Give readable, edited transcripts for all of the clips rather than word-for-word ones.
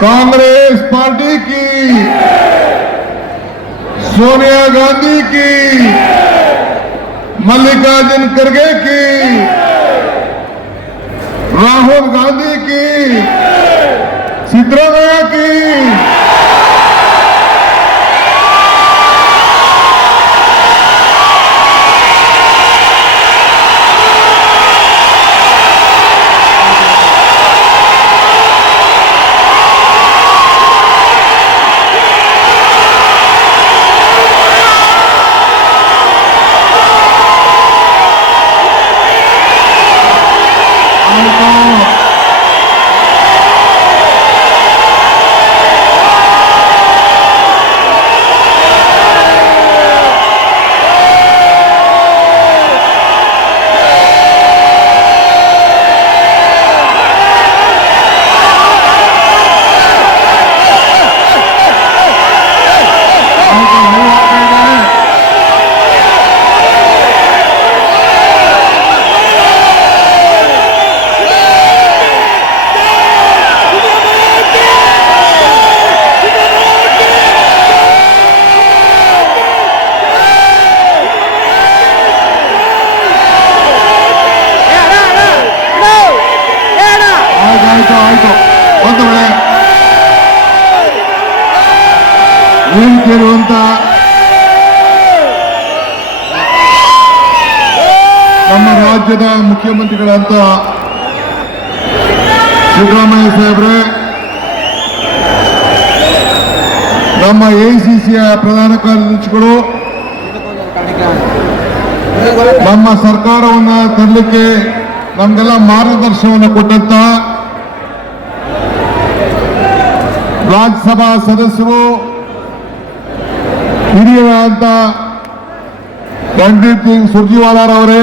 Congress party की, सोनिया गांधी की, मल्लिकार्जुन खड़गे की, राहुल गांधी की, सिद्धरामैया की, ನಮ್ಮ ರಾಜ್ಯದ ಮುಖ್ಯಮಂತ್ರಿಗಳಂತ ಸಿದ್ದರಾಮಯ್ಯ ಸಾಹೇಬ್ರೆ, ನಮ್ಮ ಎಐಸಿಸಿಯ ಪ್ರಧಾನ ಕಾರ್ಯದರ್ಶಿಗಳು ನಮ್ಮ ಸರ್ಕಾರವನ್ನು ತರಲಿಕ್ಕೆ ನಮಗೆಲ್ಲ ಮಾರ್ಗದರ್ಶನವನ್ನು ಕೊಟ್ಟಂತ ರಾಜ್ಯಸಭಾ ಸದಸ್ಯರು ಹಿರಿಯರಾದಂತ ರಣದೀಪ್ ಸಿಂಗ್ ಸುರ್ಜಿವಾಲಾರವರೇ,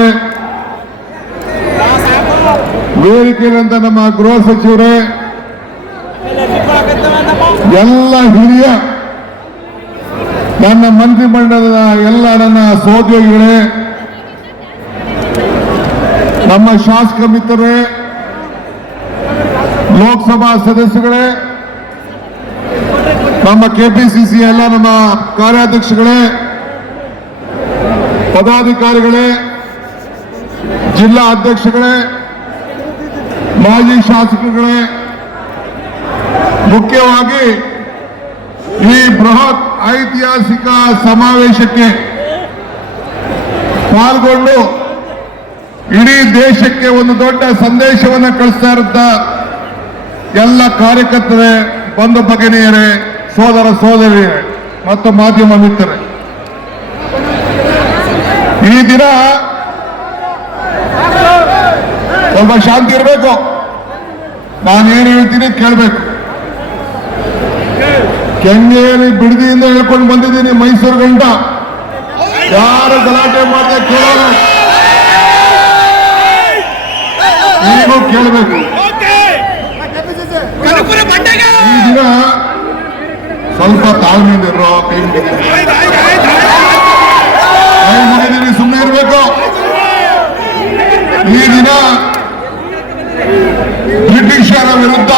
ವೇದಿಕೆಯಂತ ನಮ್ಮ ಗೃಹ ಸಚಿವರೇ, ಎಲ್ಲ ಹಿರಿಯ ನನ್ನ ಮಂತ್ರಿಮಂಡಲದ ಎಲ್ಲ ನನ್ನ ಸಹೋದ್ಯೋಗಿಗಳೇ, ನಮ್ಮ ಶಾಸಕ ಮಿತ್ರರೇ, ಲೋಕಸಭಾ ಸದಸ್ಯಗಳೇ, ನಮ್ಮ ಕೆಪಿಸಿಸಿ ಎಲ್ಲ ನಮ್ಮ ಕಾರ್ಯಾಧ್ಯಕ್ಷಗಳೇ, ಪದಾಧಿಕಾರಿಗಳೇ, ಜಿಲ್ಲಾ ಅಧ್ಯಕ್ಷಗಳೇ, ಮಾಜಿ ಶಾಸಕರುಗಳೇ, ಮುಖ್ಯವಾಗಿ ಈ ಬೃಹತ್ ಐತಿಹಾಸಿಕ ಸಮಾವೇಶಕ್ಕೆ ಪಾಲ್ಗೊಂಡು ಇಡೀ ದೇಶಕ್ಕೆ ಒಂದು ದೊಡ್ಡ ಸಂದೇಶವನ್ನು ಕಳಿಸ್ತಾ ಇರುತ್ತ ಎಲ್ಲ ಕಾರ್ಯಕರ್ತರೇ, ಬಂಧು ಭಗಿನಿಯರೇ, ಸೋದರ ಸೋದರಿಯರೇ ಮತ್ತು ಮಾಧ್ಯಮ ಮಿತ್ರರೇ, ಈ ದಿನ ಸ್ವಲ್ಪ ಶಾಂತಿ ಇರಬೇಕು. ನಾನೇನು ಹೇಳ್ತೀನಿ ಕೇಳಬೇಕು. ಕೆಂಗೇರಿ ಬಿಡದಿಯಿಂದ ಹೇಳ್ಕೊಂಡು ಬಂದಿದ್ದೀನಿ ಮೈಸೂರು ಗಂಟ. ಯಾರು ಗಲಾಟೆ ಮಾಡದೆ ಕೇಳೋಣ, ನೀವು ಕೇಳಬೇಕು. ಈ ದಿನ ಸ್ವಲ್ಪ ತಾಳ್ಮೆಯಿಂದ ಇರೋ, ಕೈ ಮುಗಿದೀನಿ, ಸುಮ್ಮನೆ ಇರಬೇಕು. ಈ ದಿನ ಬ್ರಿಟಿಷರ ವಿರುದ್ಧ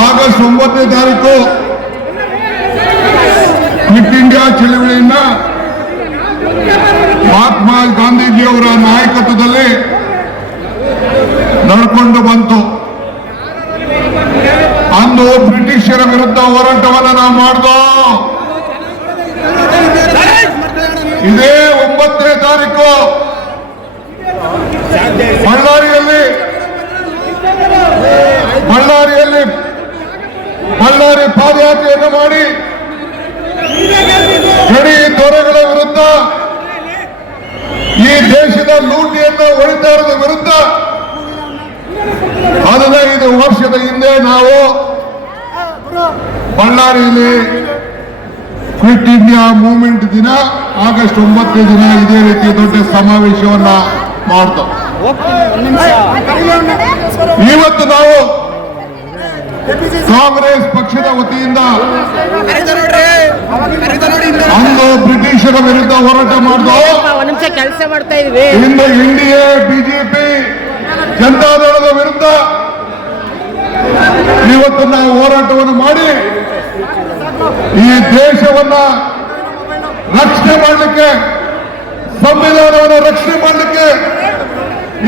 ಆಗಸ್ಟ್ 9ನೇ ತಾರೀಕು ಕ್ವಿಟ್ ಇಂಡಿಯಾ ಚಳವಳಿಯನ್ನ ಮಹಾತ್ಮ ಗಾಂಧೀಜಿಯವರ ನಾಯಕತ್ವದಲ್ಲಿ ನಡ್ಕೊಂಡು ಬಂತು. ಅಂದು ಬ್ರಿಟಿಷರ ವಿರುದ್ಧ ಹೋರಾಟವನ್ನು ನಾವು ಮಾಡಿದೋ. ಇದೇ 9ನೇ ತಾರೀಕು ಬಳ್ಳಾರಿ ಪಾದಯಾತ್ರೆಯನ್ನು ಮಾಡಿ ಗಡಿ ದೊರೆಗಳ ವಿರುದ್ಧ, ಈ ದೇಶದ ಲೂಟಿಯನ್ನು ಹೊಡಿತಾ ಇರೋದ್ರ ವಿರುದ್ಧ 15 ವರ್ಷದ ಹಿಂದೆ ನಾವು ಬಳ್ಳಾರಿಯಲ್ಲಿ ಕ್ವಿಟ್ ಇಂಡಿಯಾ ಮೂವ್ಮೆಂಟ್ ದಿನ ಆಗಸ್ಟ್ 9ನೇ ದಿನ ಇದೇ ರೀತಿ ದೊಡ್ಡ ಸಮಾವೇಶವನ್ನ ಮಾಡ್ತೋ. ಇವತ್ತು ನಾವು ಕಾಂಗ್ರೆಸ್ ಪಕ್ಷದ ವತಿಯಿಂದ ಅಂದು ಬ್ರಿಟಿಷರ ವಿರುದ್ಧ ಹೋರಾಟ ಮಾಡಿದೋ. ಕೆಲಸ ಮಾಡ್ತಾ ಇದ್ವಿ. ಇಂದು NDA, BJP, ಜನತಾದಳದ ವಿರುದ್ಧ ಸಂವಿಧಾನವನ್ನು ರಕ್ಷಣೆ ಮಾಡಲಿಕ್ಕೆ,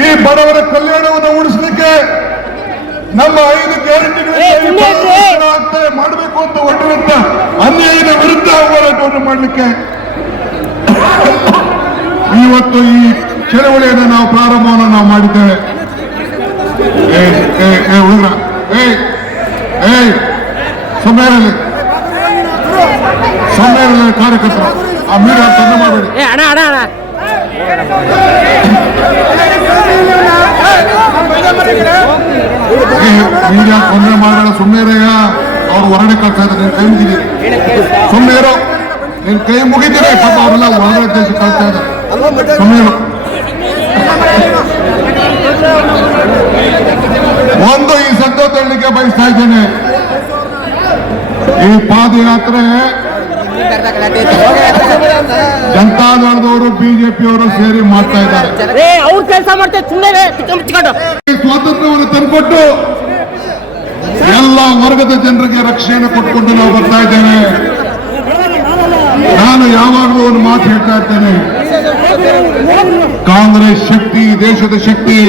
ಈ ಬಡವರ ಕಲ್ಯಾಣವನ್ನು ಉಳಿಸಲಿಕ್ಕೆ, ನಮ್ಮ 5 ಗ್ಯಾರಂಟಿಗಳನ್ನು ಮಾಡಬೇಕು ಅಂತ ಹೊರಟಿರುವಂತ ಅನ್ಯಾಯದ ವಿರುದ್ಧ ಹೋರಾಟವನ್ನು ಮಾಡಲಿಕ್ಕೆ ಇವತ್ತು ಈ ಚಳವಳಿಯನ್ನು ನಾವು ಪ್ರಾರಂಭವನ್ನು ನಾವು ಮಾಡಿದ್ದೇವೆ. ಹುಡುಗ ಸಮ್ಮೇಳನ ಕಾರ್ಯಕರ್ತರು ಆ ಮೀಡಿಯಾ ತೊಂದರೆ ಮಾಡಬೇಡಿ. ಮೀಡಿಯಾ ತೊಂದರೆ ಮಾಡಬೇಡ, ಸುಮ್ಮನೆ ಅವ್ರು ಹೊರಗಡೆ ಕಳ್ತಾ ಇದ್ದಾರೆ. ನೀನ್ ಕೈ ಮುಗಿದೀರಿ, ಸುಮ್ಮನೆ ಇರೋ, ನೀನ್ ಕೈ ಮುಗಿದ್ದೀರಿ. ಪಾಪ ಅವರೆಲ್ಲ ಹೊರಗಡೆ ದೇಶ ಕಳ್ತಾ ಇದ್ದಾರೆ, ಸುಮ್ಮನೆ ಒಂದು ಈ ಸಂದರ್ಭ ಹೇಳಲಿಕ್ಕೆ ಬಯಸ್ತಾ ಇದ್ದೇನೆ. ಈ ಪಾದಯಾತ್ರೆ ಜನತಾದಳದವರು ಬಿಜೆಪಿಯವರು ಸೇರಿ ಮಾಡ್ತಾ ಇದ್ದಾರೆ. ಅವ್ರ ಕೆಲಸ ಮಾಡ್ತಾರೆ, ಸುಮ್ಮನೆ ಸ್ವಾತಂತ್ರ್ಯವನ್ನು ತಂದುಕೊಟ್ಟು ಎಲ್ಲ ವರ್ಗದ ಜನರಿಗೆ ರಕ್ಷಣೆಯನ್ನು ಕೊಟ್ಕೊಂಡು ನಾವು ಬರ್ತಾ ಇದ್ದೇವೆ. ನಾನು ಯಾವಾಗಲೂ ಒಂದು ಮಾತು ಹೇಳ್ತಾ ಇರ್ತೇನೆ, ಕಾಂಗ್ರೆಸ್ ಶಕ್ತಿ ದೇಶದ ಶಕ್ತಿ,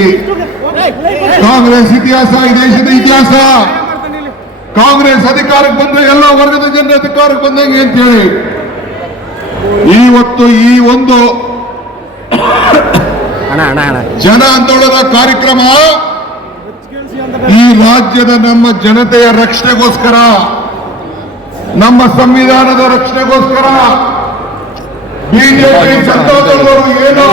ಕಾಂಗ್ರೆಸ್ ಇತಿಹಾಸ ಈ ದೇಶದ ಇತಿಹಾಸ. ಕಾಂಗ್ರೆಸ್ ಅಧಿಕಾರಕ್ಕೆ ಬಂದ್ರೆ ಎಲ್ಲ ವರ್ಗದ ಜನರ ಅಧಿಕಾರಕ್ಕೆ ಬಂದಂಗೆ ಅಂತ ಹೇಳಿ ಇವತ್ತು ಈ ಒಂದು ಜನ ಆಂದೋಲನ ಕಾರ್ಯಕ್ರಮ ಈ ರಾಜ್ಯದ ನಮ್ಮ ಜನತೆಯ ರಕ್ಷಣೆಗೋಸ್ಕರ, ನಮ್ಮ ಸಂವಿಧಾನದ ರಕ್ಷಣೆಗೋಸ್ಕರ ಬಿಜೆಪಿ ಸಂತೋಷದವರು ಏನು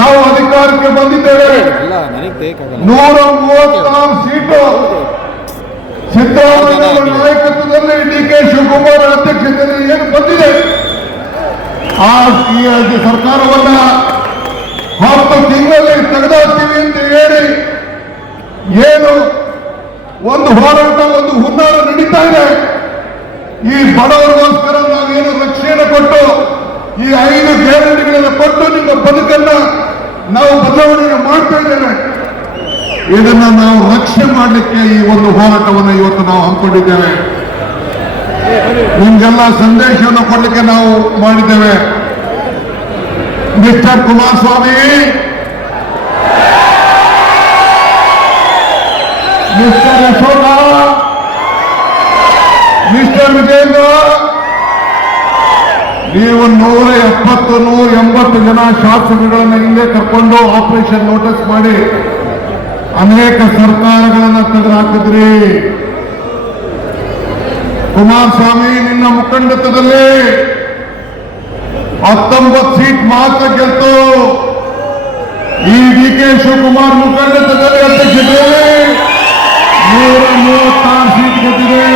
ನಾವು ಅಧಿಕಾರಕ್ಕೆ ಬಂದಿದ್ದೇವೆ. 136 ಸೀಟು ಸಿದ್ದರಾಮಯ್ಯ ನಾಯಕತ್ವದಲ್ಲಿ ಡಿ.ಕೆ. ಶಿವಕುಮಾರ್ ಅಧ್ಯಕ್ಷತೆಯಲ್ಲಿ ಏನು ಬಂದಿದೆ, ಆ ಸರ್ಕಾರವನ್ನ 10 ತಿಂಗಳಲ್ಲಿ ತೆಗೆದಾಕ್ತೀವಿ ಅಂತ ಹೇಳಿ ಏನು ಒಂದು ಹೋರಾಟ, ಒಂದು ಹುನ್ನಾರ ನಡೀತಾ ಇದೆ. ಈ ಬಡವರಿಗೋಸ್ಕರ ನಾವೇನು ರಕ್ಷಣೆ ಕೊಟ್ಟು ಈ 5 ಗ್ಯಾರಂಟಿಗಳನ್ನು ಕೊಟ್ಟು ನಿಮ್ಮ ಬದುಕನ್ನ ನಾವು ಬದಲಾವಣೆ ಮಾಡ್ತಾ ಇದ್ದೇವೆ. ಇದನ್ನ ನಾವು ರಕ್ಷಣೆ ಮಾಡಲಿಕ್ಕೆ ಈ ಒಂದು ಹೋರಾಟವನ್ನು ಇವತ್ತು ನಾವು ಹಮ್ಮಿಕೊಂಡಿದ್ದೇವೆ. ನಿಮ್ಗೆಲ್ಲ ಸಂದೇಶವನ್ನು ಕೊಡಲಿಕ್ಕೆ ನಾವು ಮಾಡಿದ್ದೇವೆ. Mister Kumaraswamy, mister Ashoka, mister Vijendra, ನೀವು 170-180 ಜನ ಶಾಸಕರನ್ನ ಹಿಂದೆ ಕರ್ಕೊಂಡು ಆಪರೇಷನ್ ನೋಟಿಸ್ ಮಾಡಿ ಅನೇಕ ಸರ್ಕಾರಗಳನ್ನ ತೆಗೆದುಹಾಕಿದ್ರಿ. ಕುಮಾರಸ್ವಾಮಿ, ನಿನ್ನ ಮುಖಂಡತ್ವದಲ್ಲಿ 19 ಸೀಟ್ ಮಾತ್ರ ಗೆಲ್ತು. ಈ ಡಿ.ಕೆ. ಶಿವಕುಮಾರ್ ಮುಖಂಡತ್ವದಲ್ಲಿ ಅಧ್ಯಕ್ಷತೆ 136 ಸೀಟ್ ಗೆದ್ದಿದೆ.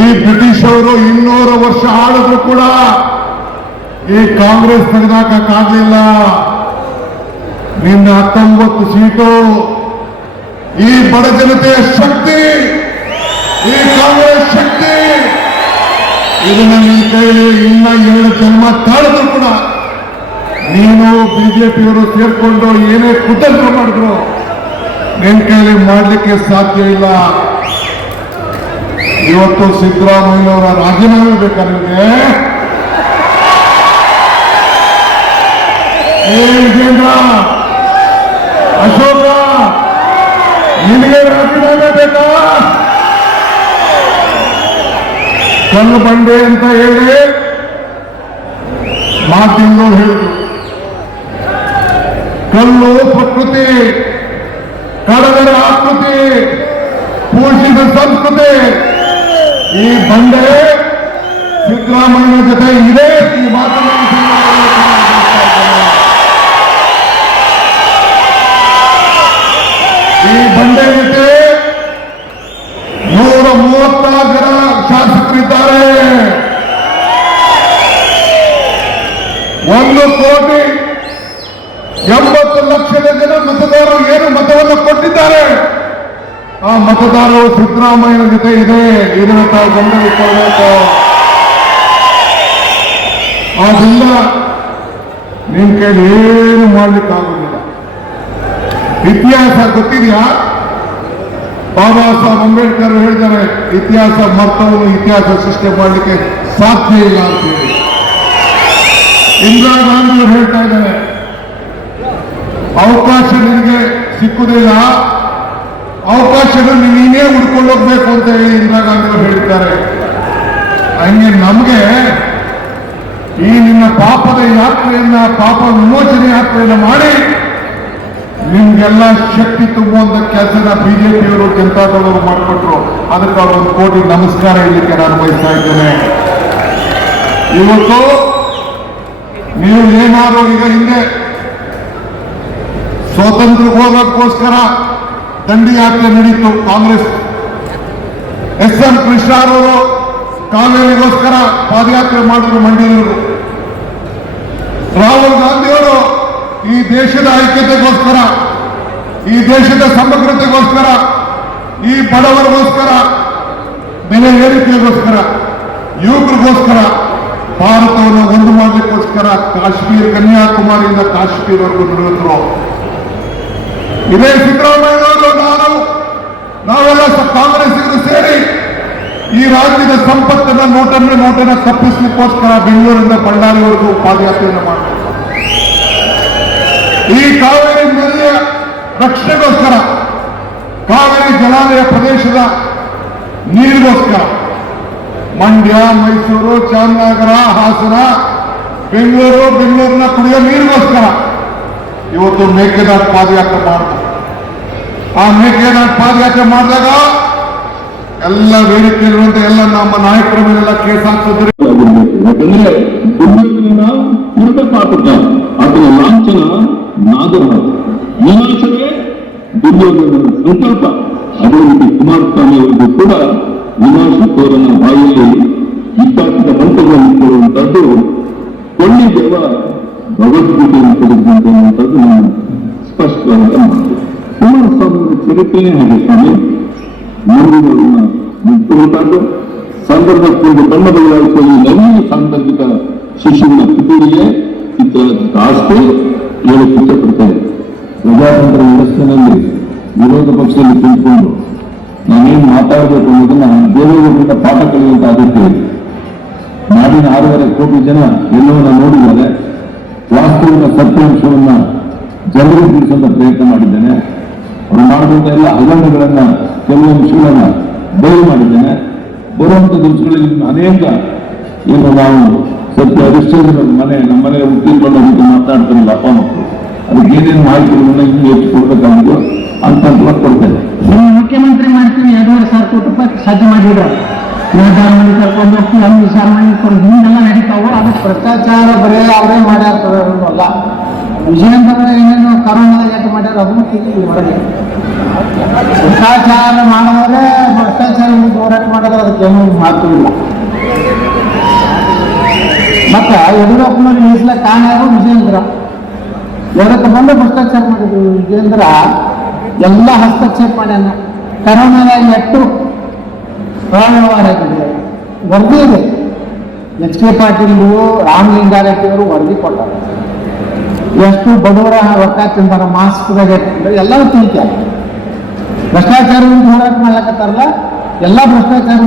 ಈ ಬ್ರಿಟಿಷ್ ಅವರು 200 ವರ್ಷ ಆಳಿದ್ರು ಕೂಡ ಈ ಕಾಂಗ್ರೆಸ್ ತೆಗೆದಾಕಕ್ಕಾಗಲಿಲ್ಲ. ನಿನ್ನ 19 ಸೀಟು ಈ ಬಡ ಜನತೆಯ ಶಕ್ತಿ, ಈ ಕಾಂಗ್ರೆಸ್ ಶಕ್ತಿ. ಇದನ್ನ ನಿನ್ನ ಕೈಲಿ ಇನ್ನ 7 ಜನ್ಮ ತಾಳಿದ್ರು ಕೂಡ ನೀನು ಬಿಜೆಪಿಯವರು ಸೇರ್ಕೊಂಡು ಏನೇ ಕುತಂತ್ರ ಮಾಡಿದ್ರು ನಿನ್ನ ಕೈಲಿ ಮಾಡಲಿಕ್ಕೆ ಸಾಧ್ಯ ಇಲ್ಲ. ಇವತ್ತು ಸಿದ್ದರಾಮಯ್ಯವರ ರಾಜೀನಾಮೆ ಬೇಕಾ ನಿಮಗೆ? ವಿಜೇಂದ್ರ, ಅಶೋಕ, ನಿನಗೆ ರಾಜೀನಾಮೆ ಬೇಕಾ? ಕಲ್ಲು ಬಂಡೆ ಅಂತ ಹೇಳಿ ಮಾತಿಂದು ಹೇಳಿದ್ರು. ಕಲ್ಲು ಪ್ರಕೃತಿ, ಕಡಗರ ಆಕೃತಿ, ಪೋಷಿತ ಸಂಸ್ಕೃತಿ. ಈ ಬಂಡೆ ಸಿದ್ದರಾಮಯ್ಯ ಜೊತೆ ಇದೆ. ಈ ಮಾತನ್ನು ಈ ಬಂಡೆ ಜೊತೆ 136 ಜನ ಶಾಸಕರಿದ್ದಾರೆ. 1,80,00,000 ಜನ ಮತದಾರರು ಏನು ಮತವನ್ನು ಕೊಟ್ಟಿದ್ದಾರೆ. ಆ ಮತದಾರರು ಸಿದ್ದರಾಮಯ್ಯನ ಜೊತೆ ಇದೆ. ಇದನ್ನು ತಾವು ಗಮನವಿಟ್ಟುಕೊಳ್ಳಬೇಕು. ಆದ್ರಿಂದ ನಿನ್ ಕೈಲಿ ಏನು ಮಾಡ್ಲಿಕ್ಕಾಗುದಿಲ್ಲ. ಇತಿಹಾಸ ಗೊತ್ತಿದೆಯಾ? ಬಾಬಾ ಸಾಹೇಬ್ ಅಂಬೇಡ್ಕರ್ ಹೇಳಿದ್ದಾರೆ, ಇತಿಹಾಸ ಮರ್ತವನ್ನು ಇತಿಹಾಸ ಸೃಷ್ಟಿ ಮಾಡಲಿಕ್ಕೆ ಸಾಧ್ಯ ಇಲ್ಲ ಅಂತ ಹೇಳಿ ಇಂದಿರಾ ಗಾಂಧಿ ಅವರು ಹೇಳ್ತಾ ಇದ್ದಾರೆ, ಅವಕಾಶ ನಿನಗೆ ಸಿಕ್ಕುದಿಲ್ಲ, ಅವಕಾಶಗಳು ನೀನೇ ಹುಡ್ಕೊಂಡು ಹೋಗ್ಬೇಕು ಅಂತ ಹೇಳಿ ಇಂದಿರಾ ಗಾಂಧಿ ಅವರು ಹೇಳಿದ್ದಾರೆ. ಹಂಗೆ ನಮಗೆ ಈ ನಿನ್ನ ಪಾಪದ ಯಾತ್ರೆಯನ್ನ, ಪಾಪ ವಿಮೋಚನೆ ಯಾತ್ರೆಯನ್ನ ಮಾಡಿ ನಿಮ್ಗೆಲ್ಲ ಶಕ್ತಿ ತುಂಬುವಂತ ಕೆಲಸನ ಬಿಜೆಪಿಯವರು ಜನತಾದಳವರು ಮಾಡಿಕೊಟ್ರು. ಅದಕ್ಕೆ ಅವ್ರೊಂದು ಕೋಟಿ ನಮಸ್ಕಾರ ಹೇಳಲಿಕ್ಕೆ ನಾನು ಬಯಸ್ತಾ ಇದ್ದೇನೆ. ಇವತ್ತು ನೀವು ಏನಾದರೂ ಈಗ ಹಿಂದೆ ಸ್ವಾತಂತ್ರ್ಯ ಹೋಗೋಕ್ಕೋಸ್ಕರ ದಂಡಿ ಯಾತ್ರೆ ನಡೀತು ಕಾಂಗ್ರೆಸ್. ಎಸ್.ಎಂ. ಕೃಷ್ಣರವರು ಕಾವೇರಿಗೋಸ್ಕರ ಪಾದಯಾತ್ರೆ ಮಾಡಿದ್ರು ಮಂಡ್ಯದವರು. ರಾಹುಲ್ ಗಾಂಧಿಯವರು ಈ ದೇಶದ ಐಕ್ಯತೆಗೋಸ್ಕರ, ಈ ದೇಶದ ಸಮಗ್ರತೆಗೋಸ್ಕರ, ಈ ಬಡವರಿಗೋಸ್ಕರ, ಬೆಲೆ ಏರಿಕೆಗೋಸ್ಕರ, ಯುವಕರಿಗೋಸ್ಕರ ಭಾರತವನ್ನು ಒಂದು ಮಾಡಲಿಕ್ಕೋಸ್ಕರ ಕಾಶ್ಮೀರ, ಕನ್ಯಾಕುಮಾರಿಯಿಂದ ಕಾಶ್ಮೀರವರೆಗೂ ನಡೆದರು. ಇದೇ ಸಿದ್ದರಾಮಯ್ಯನವರು ನಾವೆಲ್ಲ ಕಾಂಗ್ರೆಸ್ಸಿಗರು ಸೇರಿ ಈ ರಾಜ್ಯದ ಸಂಪತ್ತನ್ನ ನೋಟನ್ನ ತಪ್ಪಿಸಲಿಕ್ಕೋಸ್ಕರ ಬೆಂಗಳೂರಿನಿಂದ ಬಳ್ಳಾರಿವರೆಗೂ ಪಾದಯಾತ್ರೆಯನ್ನು ಮಾಡಬೇಕು. ಈ ಕಾವೇರಿ ನದಿಯ ರಕ್ಷಣೆಗೋಸ್ಕರ, ಕಾವೇರಿ ಜಲಾನಯ ಪ್ರದೇಶದ ನೀರಿಗೋಸ್ಕರ ಮಂಡ್ಯ, ಮೈಸೂರು, ಚಾಮರಾಜನಗರ, ಹಾಸನ, ಬೆಂಗಳೂರಿನ ಕುಡಿಯೋ ನೀರಿಗೋಸ್ಕರ ಇವತ್ತು ಮೇಕೆದಾಟು ಪಾದಯಾತ್ರೆ ಮಾಡಬೇಕು. ಆ ಮೇಕೆದಾಟು ಪಾದಯಾತ್ರೆ ಮಾಡಿದಾಗ ಎಲ್ಲ ವೇದಿಕೆಯಲ್ಲಿರುವಂತ ಎಲ್ಲ ನಮ್ಮ ನಾಯಕರ ಮೇಲೆಲ್ಲ ಕೇಸ್ ಹಾಕ್ತಿದ್ರು. ಯಾಕಂದ್ರೆ ದುರ್ಯೋಧನ ಪುರುಷಪಾತ್ರ, ಅದರ ಲಾಂಛನ ನಾಗರಾಜ, ವಿನಾಶವೇ ದುರ್ಯೋಧನ ಸಂಕಲ್ಪ. ಅದೇ ರೀತಿ ಕುಮಾರಸ್ವಾಮಿ ಅವರಿಗೂ ಕೂಡ ವಿನಾಶ ತೋರನ ಬಾಯಲ್ಲಿ ಇತ್ಯಾದಿಕ ಮಂತ್ರಗಳನ್ನು ಕೊಡುವಂತದ್ದು ಕೊಳ್ಳಿ ದೇವ ಭಗವದ್ಗೀತೆಯನ್ನು ಕೊಡುವಂತೆ ಅನ್ನುವಂಥದ್ದು ನಾನು ಸ್ಪಷ್ಟವಾದ ಮಾತು. ಕುಮಾರಸ್ವಾಮಿ ಚರಿತ್ರೆನೇ ಹಾಗೆ ಸ್ವಾಮಿ, ಮಂದಿರನ್ನ ನಿಂತುಕೊಂಡಾಗ ಸಂದರ್ಭಕ್ಕೊಂದು ಬಣ್ಣ ಬದಲಾಯಿಸುವ ಈ ನವೀನ ಸಾಂದರ್ಭಿಕ ಶಿಶುವಿನ ಪಿತೂರಿಗೆ ಚಿತ್ರ ಆಸ್ತಿ ಹೇಳಕ್ಕೆ ಇಷ್ಟಪಡ್ತೇನೆ. ಪ್ರಜಾತಂತ್ರ ವ್ಯವಸ್ಥೆಯಲ್ಲಿ ವಿರೋಧ ಪಕ್ಷದಲ್ಲಿ ತಿಳ್ಕೊಂಡು ನಾನೇನು ಮಾತಾಡಬೇಕು ಅನ್ನೋದನ್ನ ದೇವೇಗೌಡರಿಂದ ಪಾಠ ಕಲಿಯುವಂತ ಅಗತ್ಯ ಇದೆ. ನಾಡಿನ 6.5 ಕೋಟಿ ಜನ ಎಲ್ಲವನ್ನ ನೋಡಿದ್ದಾರೆ. ವಾಸ್ತವಿಕ ಸತ್ಯಾಂಶವನ್ನ ಜನರಿಗೆ ತಿಳಿಸುವಂತ ಪ್ರಯತ್ನ ಮಾಡಿದ್ದೇನೆ. ಅವರು ಮಾಡುವಂತ ಎಲ್ಲ ಹಗರಣಗಳನ್ನ, ಕೆಲವು ಅಂಶಗಳನ್ನ ಬಯಲು ಮಾಡಿದ್ದೇನೆ. ಬರುವಂತ ದಿವಸಗಳಲ್ಲಿ ಅನೇಕ ಏನು ನಾವು ಸತ್ಯ ಹರಿಶ್ಚಂದ್ರ ನಮ್ಮ ಮನೆ ಉತ್ತೀರ್ಕೊಂಡು ಮಾತನಾಡ್ತಾರಲ್ಲ ಅಪ್ಪ ಮಕ್ಕಳು, ಅದಕ್ಕೆ ಏನೇನು ಮಾಹಿತಿಗಳನ್ನ ಇನ್ನೂ ಹೆಚ್ಚು ಕೊಡ್ಬೇಕಾಗಿದ್ದು ಅಂತ ಕೊಡ್ತೇನೆ. ಮುಖ್ಯಮಂತ್ರಿ ಮಾಡ್ತೀವಿ 2,500 ಕೋಟಿ ರೂಪಾಯಿ ಸಾಧ್ಯ ಮಾಡಿದ್ರು. ನಿರ್ಧಾರ ಮಾಡಿ ಕರ್ಕೊಂಡು ಹೋಗ್ತೀವಿ, ಅಲ್ಲಿ ವಿಚಾರ ಮಾಡಿಕೊಂಡು ಹಿಂದೆಲ್ಲ ನಡೀತಾವು. ಅದು ಭ್ರಷ್ಟಾಚಾರ ಬರೀ ಅವರೇ ಮಾಡ್ಯಾರಲ್ಲ. ವಿಜಯೇಂದ್ರ ಏನೇನು ಕರೋನಾದಾಗ ಯಾಕೆ ಮಾಡ್ಯಾರ ಅದನ್ನು ತಿಳಿದ್ವಿ ಹೊರಗೆ. ಭ್ರಷ್ಟಾಚಾರ ಮಾಡೋದ್ರೆ ಭ್ರಷ್ಟಾಚಾರ ಹೋರಾಟ ಮಾಡಿದ್ರೆ ಅದಕ್ಕೇನು ಮಾತು ಇಲ್ಲ. ಮತ್ತೆ ಯಡಿಯೂರಪ್ಪನವ್ರು ನಿಲ್ಲಿಸ್ಲ ಕಾಣಾರು ವಿಜಯೇಂದ್ರ. ಎದಕ್ಕೆ ಬಂದು ಭ್ರಷ್ಟಾಚಾರ ಮಾಡಿದ್ರು ವಿಜಯೇಂದ್ರ, ಎಲ್ಲ ಹಸ್ತಕ್ಷೇಪ ಮಾಡ್ಯಾನ. ಕರೋನಾದಾಗ ಎಷ್ಟು ವ್ಯವಹಾರ ಆಗಿದೆ, ವರದಿ ಇದೆ. ಎಚ್.ಕೆ. ಪಾಟೀಲ್, ರಾಮಲಿಂಗಾರೆಡ್ಡಿಯವರು ವರದಿ ಕೊಟ್ಟಾರೆ. ಎಷ್ಟು ಬಡವರ ರೊಕ್ಕ ತಿಂತಾರ, ಮಾಸ್ಕ್ದಾಗ ಎಲ್ಲರೂ ತಿಂತಾರೆ. ಭ್ರಷ್ಟಾಚಾರ ಹೋರಾಟ ಮಾಡ್ಲಕತ್ತಾರಲ್ಲ, ಎಲ್ಲ ಭ್ರಷ್ಟಾಚಾರ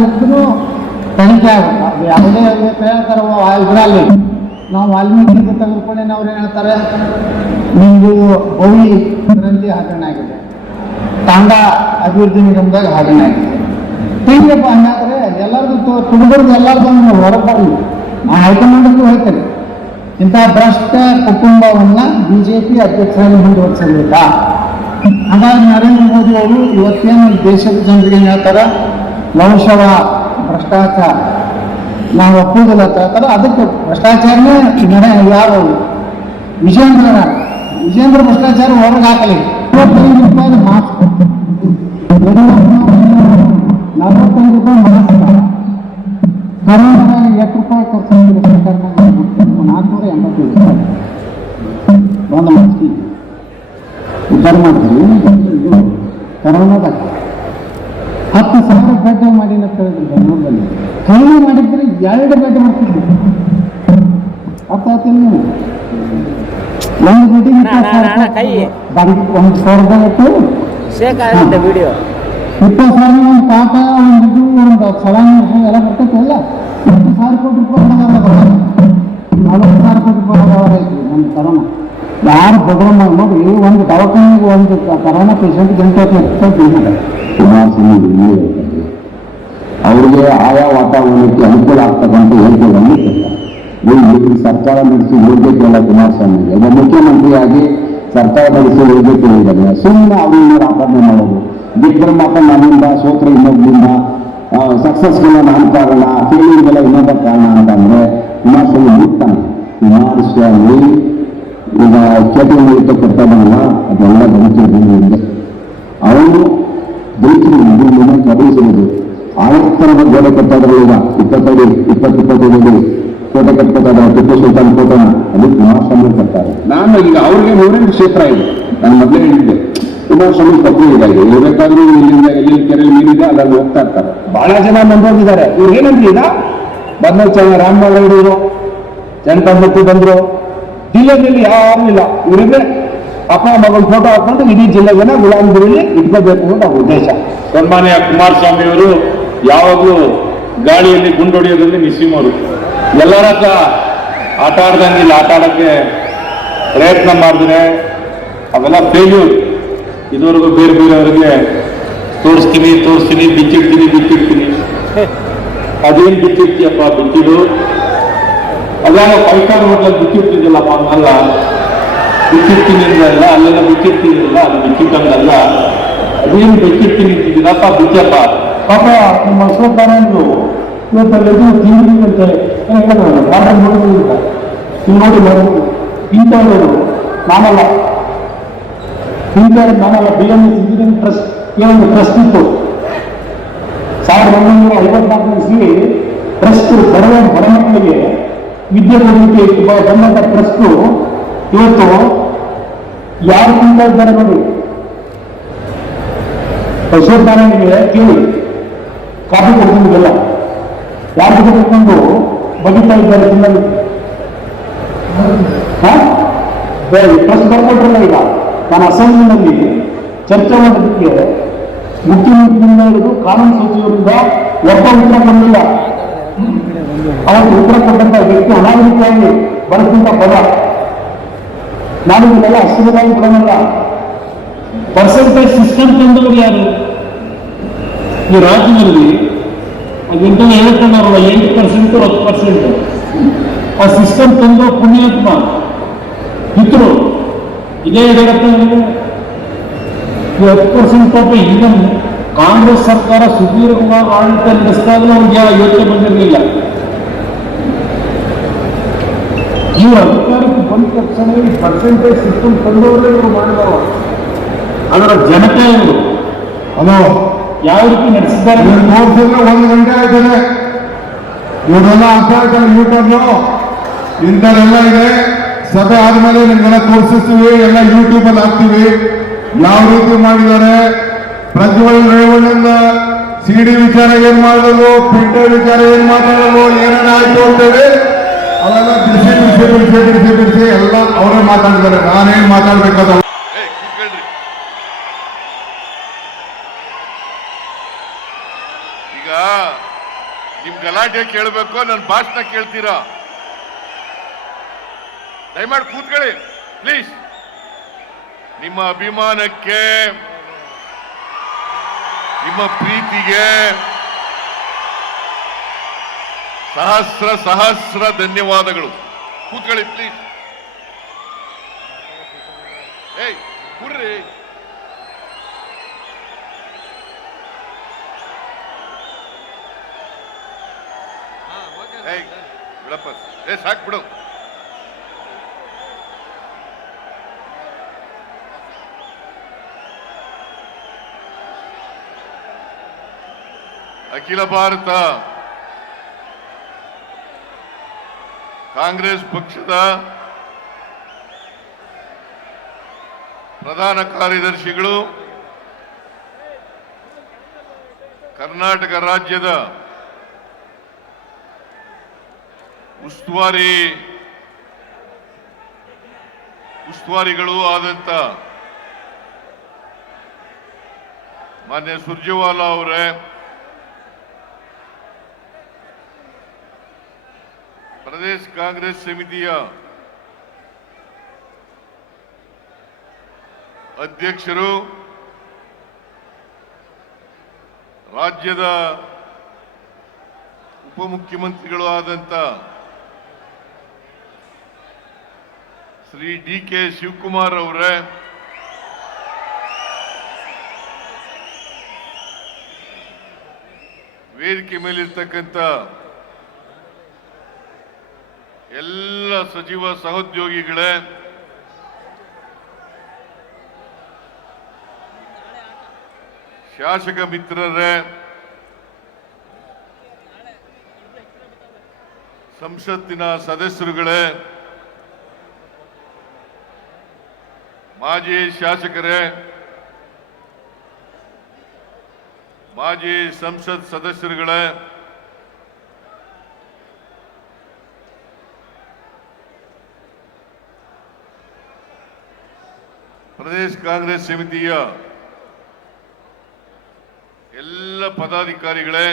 ತನಿಖೆ ಆಗುತ್ತೆ. ಅದು ಯಾವುದೇ ಹೇಳ್ತಾರ ಇದರಲ್ಲಿ ನಾವು ವಾಲ್ಮೀಕಿ ತೆಗೆದುಕೊಂಡೇನೆ ಅವ್ರು ಏನು ಹೇಳ್ತಾರೆ, ನಿಮ್ದು ಬಹುಳಿ ಗ್ರಂಥಿ ಹಗರಣ ಆಗಿದೆ, ತಾಂಡಾ ಅಭಿವೃದ್ಧಿ ನಿಗಮದಾಗ ಹಗರಣ ಆಗಿದೆ. ಹಿಂಗಪ್ಪ ಹಂಗಾದ್ರೆ ಎಲ್ಲರದ್ದು ತುಡುಗರ್ದು ಎಲ್ಲರದ್ದು ಹೊರಬರಲಿ. ನಾ ಹೈಕಮಾಂಡಕ್ಕೂ ಹೇಳ್ತೇನೆ, ಇಂಥ ಭ್ರಷ್ಟ ಕುಟುಂಬವನ್ನ ಬಿಜೆಪಿ ಅಧ್ಯಕ್ಷರಾಗಿ ಮುಂದುವರಿಸಬೇಕಾ? ಹಾಗಾಗಿ ನರೇಂದ್ರ ಮೋದಿ ಅವರು ಇವತ್ತೇನು ದೇಶದ ಜನರಿಗೆ ಹೇಳ್ತಾರೆ, ವಂಶವ ಭ್ರಷ್ಟಾಚಾರ ನಾವು ಒಪ್ಪುವುದಿಲ್ಲ ಅಂತ ಹೇಳ್ತಾರೆ. ಅದಕ್ಕೆ ಭ್ರಷ್ಟಾಚಾರನೇ ಯಾರು ವಿಜೇಂದ್ರ ಭ್ರಷ್ಟಾಚಾರ ಹೊರಗೆ ಹಾಕಲಿ. 25 ರೂಪಾಯಿ ಮಾಸ್ಕ್, 45 ರೂಪಾಯಿ ಮಾಸ್ಕ್. ಕರೋನಾದಾಗ ಎಷ್ಟು ರೂಪಾಯಿ ಖರ್ಚಾಗಿದೆ ಸರ್ಕಾರದಾಗ? 485 ರೂಪಾಯಿ ಒಂದು ಮಾಸ್ಕಿ ವಿಚಾರ ಮಾಡ್ತೀವಿ. ಕರೋನಾದಾಗ 10,000 ಬೆಡ್ ಮಾಡಿ ಅಂತ ಹೇಳಿದ್ರು ಬೆಂಗಳೂರಲ್ಲಿ. ಕಡಿಮೆ ಮಾಡಿದ್ರೆ 2 ಬೆಡ್ ಮಾಡ್ತಿದ್ವಿ. ಅರ್ಥ ಆಗ್ತಿಲ್ಲ ನೀವು? ಒಂದು ಬೆಡ್ಡಿಗೆ 20,000 ಒಂದು ಸಾವಿರದಟ್ಟು 20,000 ಒಂದು ಪಾಠ, ಒಂದು ಇದು, ಒಂದು ಸವಾಲು ಎಲ್ಲ ಬರ್ತೈತೆ. ಎಲ್ಲ 40,000 ಕೋಟಿ ರೂಪಾಯಿ ವ್ಯವಹಾರ ಐತಿ ನಮ್ಮ ಕರೋನಾ. ಯಾರು ಪ್ರೋಗ್ರಾಮ್ ನೋಡಿ ಒಂದು ದವಾಖಾನೆಗೆ ಒಂದು ಕರೋನಾ ಪೇಷಂಟ್ ಕುಮಾರಸ್ವಾಮಿ ಅವರಿಗೆ ಆಯಾ ವಾತಾವರಣಕ್ಕೆ ಅನುಕೂಲ ಆಗ್ತಕ್ಕಂಥ ಹೇಳಿಕೆಗಳನ್ನು ಕೊಡ್ತಾರೆ. ಸರ್ಕಾರ ನಡೆಸಿ ಯೋಗ್ಯತೆ ಇಲ್ಲ ಕುಮಾರಸ್ವಾಮಿಗೆ. ಒಬ್ಬ ಮುಖ್ಯಮಂತ್ರಿಯಾಗಿ ಸರ್ಕಾರ ನಡೆಸಿ ಯೋಗ್ಯತೆ ಇದ್ದಾರೆ. ಸುಮ್ಮನೆ ಅವ್ರನ್ನ ಆಪಾದನೆ ಮಾಡೋದು, ಬಿಟ್ಟರೆ ಮಾತ್ರ ನನ್ನಿಂದ, ಸೋತ್ರ ಇನ್ನೊಬ್ಬರಿಂದ, ಸಕ್ಸಸ್ಗೆಲ್ಲ ನಾನು ಕಾರಣ, ಫೇಲಿಂಗ್ಗೆಲ್ಲ ಇನ್ನೊಬ್ಬ ಕಾರಣ ಅಂತಂದ್ರೆ ಕುಮಾರಸ್ವಾಮಿ ಬಿಡ್ತಾನೆ. ಕುಮಾರಸ್ವಾಮಿ ಈಗ ಕೇಟಲ್ ಮೂಲಕ ಕೊಡ್ತಾನಲ್ಲ, ಅದೆಲ್ಲ ಗಮನಿಸಿದೆ. ಅವನು ದೈತ್ರು ಇದನ್ನ ಕಡಿಸಿರುವುದು ಆಯತ್ತರದ ಗೋಡೆ ಕಟ್ಟೋದ್ರಲ್ಲಿ ಈಗ 20-25 ಕೋಟೆ ಕಟ್ಕೋತಾರೆ. ಟಿಪ್ಪು ಸುಲ್ತಾನ್ ಕೋಟೆನ ಅದು ಕುಮಾರಸ್ವಾಮಿ ಕಟ್ತಾರೆ. ನಾನು ಈಗ ಅವ್ರಿಗೆ 100 ಕ್ಷೇತ್ರ ಇದೆ. ನಾನು ಮೊದಲೇ ಹೇಳಿದ್ದೆ, ಕುಮಾರಸ್ವಾಮಿ ತಪ್ಪು ಇದೆ. ಇರಬೇಕಾದ್ರೂ ಇಲ್ಲಿಂದ ಎಲ್ಲಿ ಕೆರೆ ನೀರಿದೆ ಅಲ್ಲಲ್ಲಿ ಹೋಗ್ತಾ ಇರ್ತಾರೆ. ಬಹಳ ಜನ ನಂಬೋಗಿದ್ದಾರೆ. ಇವ್ರು ಏನಂದ್ರೆ ಈಗ ಮೊದಲು ರಾಮನಗರ ಜನತಾ ಮುಕ್ತಿ ಬಂದ್ರು, ಜಿಲ್ಲೆಯಲ್ಲಿ ಯಾರೂ ಇಲ್ಲ. ಇವರಿಗೆ ಅಪ್ಪ ಮಗಳ ಫೋಟೋ ಹಾಕೊಂಡು ಇಡೀ ಜಿಲ್ಲೆಗನ್ನ ಗುಲಾಮಗಿರಿಯಲ್ಲಿ ಇಟ್ಕೋಬೇಕು ಅಂತ ಅವ್ರ ಉದ್ದೇಶ. ಸನ್ಮಾನ್ಯ ಕುಮಾರಸ್ವಾಮಿ ಅವರು ಯಾವಾಗಲೂ ಗಾಳಿಯಲ್ಲಿ ಗುಂಡೊಡೆಯೋದ್ರಲ್ಲಿ ನಿಸ್ಸೀಮರು. ಎಲ್ಲರ ಹತ್ರ ಆಟ ಆಡ್ದಂಗಿಲ್ಲ, ಆಟ ಆಡಕ್ಕೆ ಪ್ರಯತ್ನ ಮಾಡಿದ್ರೆ ಅವೆಲ್ಲ ಫೇಲ್ಯೂರ್. ಇದುವರೆಗೂ ಬೇರೆ ಬೇರೆಯವರಿಗೆ ತೋರಿಸ್ತೀನಿ, ಬಿಚ್ಚಿಡ್ತೀನಿ. ಅದೇನು ಬಿಚ್ಚಿಡ್ತೀಯಪ್ಪ, ಬಿಚ್ಚಿಡು ಅಲ್ಲ, ಪೈಕಾಡ್ ಹೋಟ್ಲಲ್ಲಿ ಬಿಚ್ಚಿಡ್ತಿದ್ದಲ್ಲಪ್ಪ ಅಲ್ಲ, ಬಿಚ್ಚಿಡ್ತೀನಿ ಅಂದ್ರಲ್ಲ, ಅಲ್ಲೆಲ್ಲ ಬಿಚ್ಚಿಡ್ತೀನಿಲ್ಲ, ಅದು ಬಿಚ್ಚಿಟ್ಟಂಗಲ್ಲ. ಅದೇನು ಬಿಚ್ಚಿಡ್ತೀನಿ ಅಂತಿದ್ದೀರಪ್ಪ, ಬಿಚ್ಚಪ್ಪ. ಪಾಪ ನಮ್ಮ ಅಶೋಕರಾಯರು ಇವತ್ತಲ್ಲಿ ತಿಂಡಿ ಅಂತ ನೋಡಿ ಇಂಥವರು ನಾನಲ್ಲ, BMS ಇಂಜಿನಿಯರಿಂಗ್ ಟ್ರಸ್ಟ್ ಒಂದು ಟ್ರಸ್ಟ್ ಇತ್ತು. 1954 ಇಸ್ವಿ ಟ್ರಸ್ಟ್ ಬಡ ಮಕ್ಕಳಿಗೆ ವಿದ್ಯೆ ಕೊಡಲಿಕ್ಕೆ ಬಂದಂಥ ಟ್ರಸ್ಟು ಇವತ್ತು ಯಾರು ತಿಂತಾ ಇದ್ದಾರೆ ನೋಡಿ. ಅಶೋಕರಾಯನಿಗೆ ಕೇಳಿ ಕಾಫಿ ಕೊಡ್ತಿದ್ದೆಲ್ಲ ಯಾರು ಕೊಟ್ಕೊಂಡು ಬದುಕ್ತಾ ಇದ್ದಾರೆ ತಿನ್ನಲು. ಟ್ರಸ್ಟ್ ಬರ್ಕೊಟ್ರಲ್ಲ. ಈಗ ನಾನು ಅಸೆಂಬ್ಲಿನಲ್ಲಿ ಚರ್ಚೆ ಮಾಡೋದಕ್ಕೆ ಮುಖ್ಯಮಂತ್ರಿಯಿಂದ ಹಿಡಿದು ಕಾನೂನು ಸಚಿವರಿಂದ ಒಬ್ಬ ಉತ್ತರ ಕೊಡಲಿಲ್ಲ. ಅವತ್ತು ಉತ್ತರ ಕೊಟ್ಟಂತ ವ್ಯಕ್ತಿ ಅನಾಗರಿಕವಾಗಿ ಬಳಸಿದಂತ ಪದ ನಾನು ಇದನ್ನೆಲ್ಲ ಅಷ್ಟುದಾಗಿ ಬಿಡೋಲ್ಲ. ಪರ್ಸೆಂಟೇಜ್ ಸಿಸ್ಟಮ್ ತಂದವರು ಯಾರು ಈ ರಾಜ್ಯದಲ್ಲಿ? ಅದಿಂತ ಹೇಳ್ಕೊಂಡವ್ರಲ್ಲ 8% 10%. ಆ ಸಿಸ್ಟಮ್ ತಂದು ಪುಣ್ಯಾತ್ಮ ಇದ್ರು. ಇದೇ ಯಡಿಯೂರಪ್ಪ 10% ಪಾಪ. ಈಗ ಕಾಂಗ್ರೆಸ್ ಸರ್ಕಾರ ಸುದೀರ್ಘವಾಗಿ ಆಡಳಿತ ನಡೆಸಿದಾಗಲೂ ಅವ್ರಿಗೆ ಯೋಚನೆ ಬಂದಿರಲಿಲ್ಲ. ಈ ಅಧಿಕಾರಕ್ಕೆ ಬಂದ ತಕ್ಷಣ ಈ ಪರ್ಸೆಂಟೇಜ್ ಸಿಸ್ಟಮ್ ತಂದವರೇ ಇವರು ಮಾಡಿದವ. ಅದರ ಜನತೆ ಅವರು ಅದು ಯಾವ ರೀತಿ ನಡೆಸಿದ್ದಾರೆ ತೋರಿಸಿದ್ರೆ 1 ಗಂಟೆ ಆಯ್ತದೆ. ಇವರೆಲ್ಲ ಅರ್ಥ ಆಯ್ತಲ್ಲ, ಯೂಟ್ಯೂಬ್ನು ಇಂಥದೆಲ್ಲ ಇದೆ. ಸಭೆ ಆದ್ಮೇಲೆ ನಿಮ್ಗೆಲ್ಲ ತೋರಿಸ್ತೀವಿ, ಎಲ್ಲ ಯೂಟ್ಯೂಬ್ ಅಲ್ಲಿ ಹಾಕ್ತೀವಿ. ಯಾವ ರೀತಿ ಮಾಡಿದ್ದಾರೆ, ಪ್ರಜ್ವಲ್ ರೇವಣ್ಣನ CD ವಿಚಾರ ಏನ್ ಮಾಡಿದ್ರು, ಪ್ರಿಂಟರ್ ವಿಚಾರ ಏನ್ ಮಾತಾಡೋದು, ಏನೇನು ಆಯ್ತು ಅಂತೇಳಿ ಅವೆಲ್ಲ ಬಿಡಿಸಿ ಎಲ್ಲ ಅವರೇ ಮಾತಾಡಿದ್ದಾರೆ. ನಾನೇನ್ ಮಾತಾಡ್ಬೇಕಾದ ಈಗ ನಿಮ್ ಗಲಾಟೆ ಕೇಳಬೇಕು, ನನ್ನ ಭಾಷಣ ಕೇಳ್ತೀರಾ? ದಯಮಾಡಿ ಕೂತ್ಕೊಳ್ಳಿ ಪ್ಲೀಸ್. ನಿಮ್ಮ ಅಭಿಮಾನಕ್ಕೆ, ನಿಮ್ಮ ಪ್ರೀತಿಗೆ ಸಹಸ್ರ ಧನ್ಯವಾದಗಳು. ಕೂತ್ಕೊಳ್ಳಿ ಪ್ಲೀಸ್. ಏಯ್ ಕೂರ್ರಿ. ಏಯ್ ಬಿಡಪ್ಪ, ಸಾಕು ಬಿಡು. ಅಖಿಲ ಭಾರತ ಕಾಂಗ್ರೆಸ್ ಪಕ್ಷದ ಪ್ರಧಾನ ಕಾರ್ಯದರ್ಶಿಗಳು, ಕರ್ನಾಟಕ ರಾಜ್ಯದ ಉಸ್ತುವಾರಿಗಳು ಆದಂತ ಮಾನ್ಯ ಸುರ್ಜೇವಾಲಾ ಅವರೇ, ಪ್ರದೇಶ ಕಾಂಗ್ರೆಸ್ ಸಮಿತಿಯ ಅಧ್ಯಕ್ಷರು, ರಾಜ್ಯದ ಉಪಮುಖ್ಯಮಂತ್ರಿಗಳು ಆದಂತ ಶ್ರೀ ಡಿ.ಕೆ. ಶಿವಕುಮಾರ್ ಅವರೇ, ವೇದಿಕೆ ಮೇಲಿರ್ತಕ್ಕಂಥ ಎಲ್ಲ ಸಚಿವ ಸಹೋದ್ಯೋಗಿಗಳೇ, ಶಾಸಕ ಮಿತ್ರರೇ, ಸಂಸತ್ತಿನ ಸದಸ್ಯರುಗಳೇ, ಮಾಜಿ ಶಾಸಕರೇ, ಮಾಜಿ ಸಂಸತ್ ಸದಸ್ಯರುಗಳೇ, ಪ್ರದೇಶ ಕಾಂಗ್ರೆಸ್ ಸಮಿತಿಯ ಎಲ್ಲ ಪದಾಧಿಕಾರಿಗಳೇ,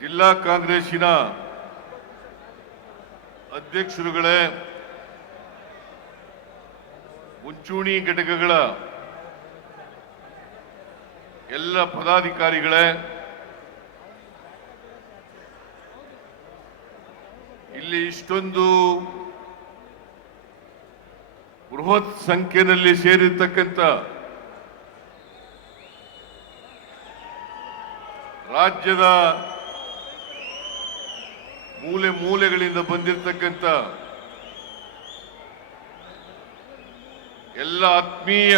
ಜಿಲ್ಲಾ ಕಾಂಗ್ರೆಸ್ಸಿನ ಅಧ್ಯಕ್ಷರುಗಳೇ, ಮುಂಚೂಣಿ ಘಟಕಗಳ ಎಲ್ಲ ಪದಾಧಿಕಾರಿಗಳೇ, ಇಲ್ಲಿ ಇಷ್ಟೊಂದು ಬೃಹತ್ ಸಂಖ್ಯೆಯಲ್ಲಿ ಸೇರಿರ್ತಕ್ಕಂಥ ರಾಜ್ಯದ ಮೂಲೆ ಮೂಲೆಗಳಿಂದ ಬಂದಿರತಕ್ಕಂಥ ಎಲ್ಲ ಆತ್ಮೀಯ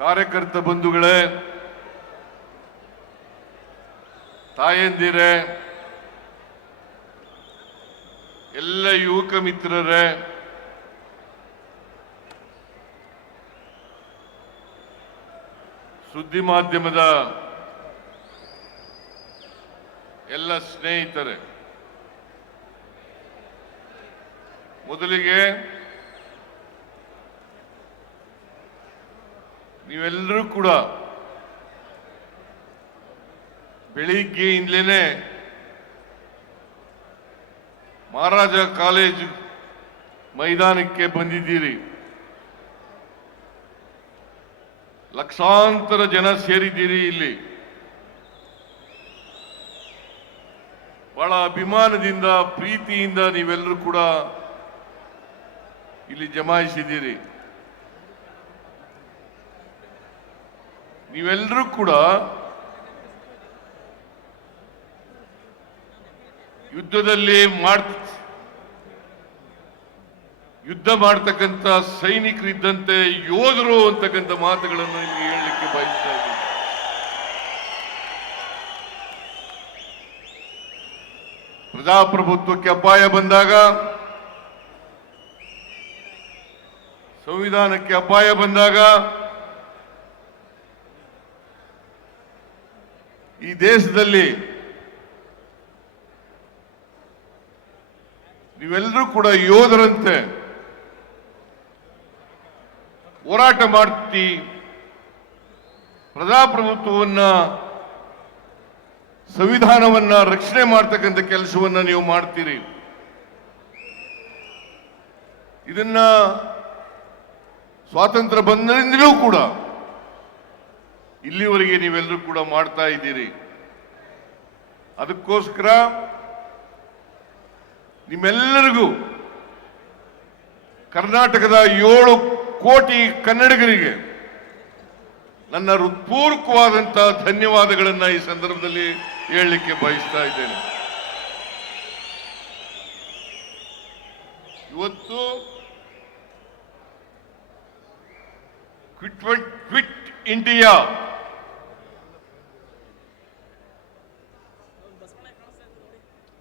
ಕಾರ್ಯಕರ್ತ ಬಂಧುಗಳೇ, ತಾಯಂದಿರೇ, ಎಲ್ಲ ಯುವಕ ಮಿತ್ರರೇ, ಸುದ್ದಿ ಮಾಧ್ಯಮದ ಎಲ್ಲ ಸ್ನೇಹಿತರೆ, ಮೊದಲಿಗೆ ನೀವೆಲ್ಲರೂ ಕೂಡ ಬೆಳಿಗ್ಗೆಯಿಂದಲೇ ಮಹಾರಾಜ ಕಾಲೇಜು ಮೈದಾನಕ್ಕೆ ಬಂದಿದ್ದೀರಿ. ಲಕ್ಷಾಂತರ ಜನ ಸೇರಿದ್ದೀರಿ. ಇಲ್ಲಿ ಬಹಳ ಅಭಿಮಾನದಿಂದ, ಪ್ರೀತಿಯಿಂದ ನೀವೆಲ್ಲರೂ ಕೂಡ ಇಲ್ಲಿ ಜಮಾಯಿಸಿದ್ದೀರಿ. ನೀವೆಲ್ಲರೂ ಕೂಡ ಯುದ್ಧದಲ್ಲಿ ಯುದ್ಧ ಮಾಡ್ತಕ್ಕಂಥ ಸೈನಿಕರಿದ್ದಂತೆ ಯೋಧರು ಅಂತಕ್ಕಂಥ ಮಾತುಗಳನ್ನು ನಿಮಗೆ ಹೇಳಲಿಕ್ಕೆ ಬಯಸ್ತಾ ಇದ್ದೀನಿ. ಪ್ರಜಾಪ್ರಭುತ್ವಕ್ಕೆ ಅಪಾಯ ಬಂದಾಗ, ಸಂವಿಧಾನಕ್ಕೆ ಅಪಾಯ ಬಂದಾಗ ಈ ದೇಶದಲ್ಲಿ ನೀವೆಲ್ಲರೂ ಕೂಡ ಯೋಧರಂತೆ ಹೋರಾಟ ಮಾಡ್ತಿ, ಪ್ರಜಾಪ್ರಭುತ್ವವನ್ನ, ಸಂವಿಧಾನವನ್ನ ರಕ್ಷಣೆ ಮಾಡ್ತಕ್ಕಂಥ ಕೆಲಸವನ್ನ ನೀವು ಮಾಡ್ತೀರಿ. ಇದನ್ನ ಸ್ವಾತಂತ್ರ್ಯ ಬಂದರಿಂದಲೂ ಕೂಡ ಇಲ್ಲಿವರೆಗೆ ನೀವೆಲ್ಲರೂ ಕೂಡ ಮಾಡ್ತಾ ಇದ್ದೀರಿ. ಅದಕ್ಕೋಸ್ಕರ ನಿಮ್ಮೆಲ್ಲರಿಗೂ, ಕರ್ನಾಟಕದ 7 ಕೋಟಿ ಕನ್ನಡಿಗರಿಗೆ ನನ್ನ ಹೃತ್ಪೂರ್ವಕವಾದಂತಹ ಧನ್ಯವಾದಗಳನ್ನು ಈ ಸಂದರ್ಭದಲ್ಲಿ ಹೇಳಲಿಕ್ಕೆ ಬಯಸ್ತಾ ಇದ್ದೇನೆ. ಇವತ್ತು ಕ್ವಿಟ್ ಇಂಡಿಯಾ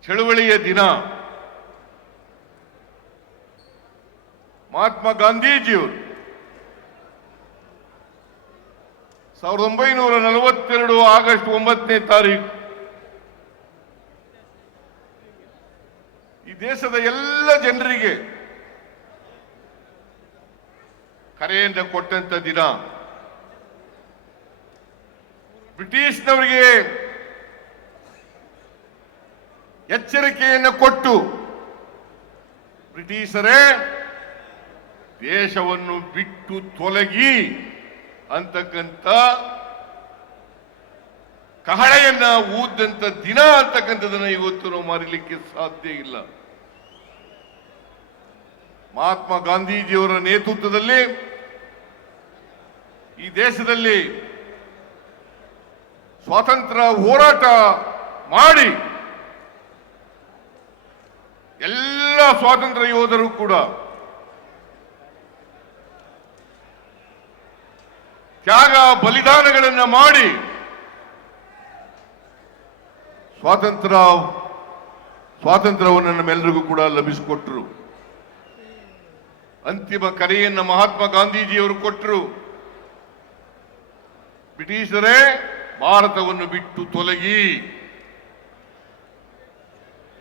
ಚಳವಳಿಯ ದಿನ. ಮಹಾತ್ಮ ಗಾಂಧೀಜಿಯವರು 1942 ಆಗಸ್ಟ್ 9ನೇ ತಾರೀಕು ಈ ದೇಶದ ಎಲ್ಲ ಜನರಿಗೆ ಕರೆಯಿಂದ ಕೊಟ್ಟಂತ ದಿನ. ಬ್ರಿಟಿಷ್ನವರಿಗೆ ಎಚ್ಚರಿಕೆಯನ್ನು ಕೊಟ್ಟು ಬ್ರಿಟಿಷರೇ ದೇಶವನ್ನು ಬಿಟ್ಟು ತೊಲಗಿ ಅಂತಕ್ಕಂಥ ಕಹಳೆಯನ್ನ ಊದಂತ ದಿನ ಅಂತಕ್ಕಂಥದನ್ನ ಇವತ್ತು ನಾವು ಮರೀಲಿಕ್ಕೆ ಸಾಧ್ಯ ಇಲ್ಲ. ಮಹಾತ್ಮ ಗಾಂಧೀಜಿಯವರ ನೇತೃತ್ವದಲ್ಲಿ ಈ ದೇಶದಲ್ಲಿ ಸ್ವಾತಂತ್ರ್ಯ ಹೋರಾಟ ಮಾಡಿ ಎಲ್ಲ ಸ್ವಾತಂತ್ರ್ಯ ಯೋಧರು ಕೂಡ ತ್ಯಾಗ ಬಲಿದಾನಗಳನ್ನು ಮಾಡಿ ಸ್ವಾತಂತ್ರ್ಯವನ್ನು ನಮ್ಮೆಲ್ಲರಿಗೂ ಕೂಡ ಲಭಿಸಿಕೊಟ್ರು. ಅಂತಿಮ ಕರೆಯನ್ನು ಮಹಾತ್ಮ ಗಾಂಧೀಜಿಯವರು ಕೊಟ್ಟರು. ಬ್ರಿಟಿಷರೇ ಭಾರತವನ್ನು ಬಿಟ್ಟು ತೊಲಗಿ.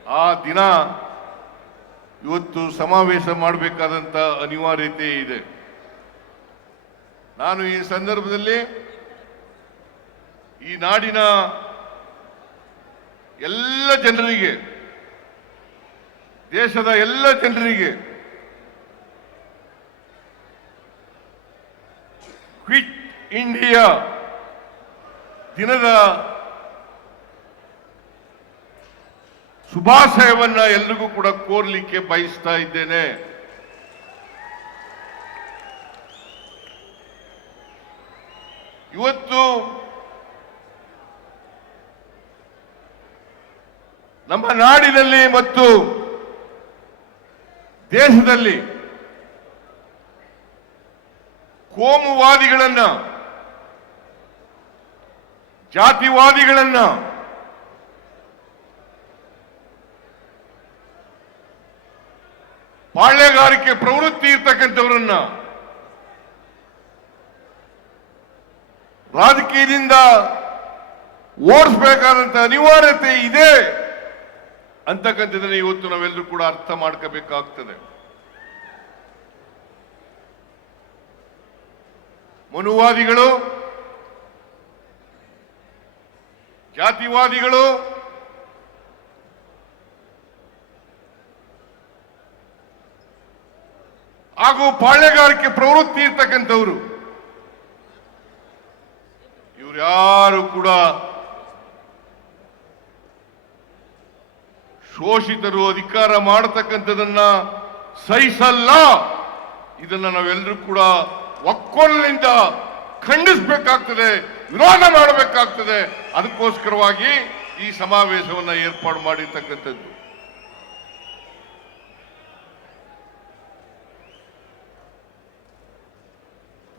ಆ ದಿನ ಇವತ್ತು ಸಮಾವೇಶ ಮಾಡಬೇಕಾದಂತ ಅನಿವಾರ್ಯತೆ ಇದೆ. ನಾನು ಈ ಸಂದರ್ಭದಲ್ಲಿ ಈ ನಾಡಿನ ಎಲ್ಲ ಜನರಿಗೆ, ದೇಶದ ಎಲ್ಲ ಜನರಿಗೆ ಕ್ವಿಟ್ ಇಂಡಿಯಾ ದಿನದ ಶುಭಾಶಯವನ್ನ ಎಲ್ರಿಗೂ ಕೂಡ ಕೋರ್ಲಿಕ್ಕೆ ಬಯಸ್ತಾ ಇದ್ದೇನೆ. ಇವತ್ತು ನಮ್ಮ ನಾಡಿನಲ್ಲಿ ಮತ್ತು ದೇಶದಲ್ಲಿ ಕೋಮುವಾದಿಗಳನ್ನ, ಜಾತಿವಾದಿಗಳನ್ನ, ಪಾಳ್ಯಗಾರಿಕೆ ಪ್ರವೃತ್ತಿ ಇರ್ತಕ್ಕಂಥವರನ್ನ ರಾಜಕೀಯದಿಂದ ಓಡಿಸಬೇಕಾದಂತ ಅನಿವಾರ್ಯತೆ ಇದೆ ಅಂತಕ್ಕಂಥದ್ದನ್ನ ಇವತ್ತು ನಾವೆಲ್ಲರೂ ಕೂಡ ಅರ್ಥ ಮಾಡ್ಕೋಬೇಕಾಗ್ತದೆ. ಮನುವಾದಿಗಳು, ಜಾತಿವಾದಿಗಳು, ಹಾಗೂ ಪಾಳ್ಯಗಾರಿಕೆ ಪ್ರವೃತ್ತಿ ಇರ್ತಕ್ಕಂಥವ್ರು ಇವ್ರ್ಯಾರು ಕೂಡ ಶೋಷಿತರು ಅಧಿಕಾರ ಮಾಡತಕ್ಕಂಥದನ್ನ ಸಹಿಸಲ್ಲ. ಇದನ್ನ ನಾವೆಲ್ಲರೂ ಕೂಡ ಒಕ್ಕೊಲಿನಿಂದ ಖಂಡಿಸಬೇಕಾಗ್ತದೆ, ವಿರೋಧ ಮಾಡಬೇಕಾಗ್ತದೆ. ಅದಕ್ಕೋಸ್ಕರವಾಗಿ ಈ ಸಮಾವೇಶವನ್ನ ಏರ್ಪಾಡು ಮಾಡಿರ್ತಕ್ಕಂಥದ್ದು.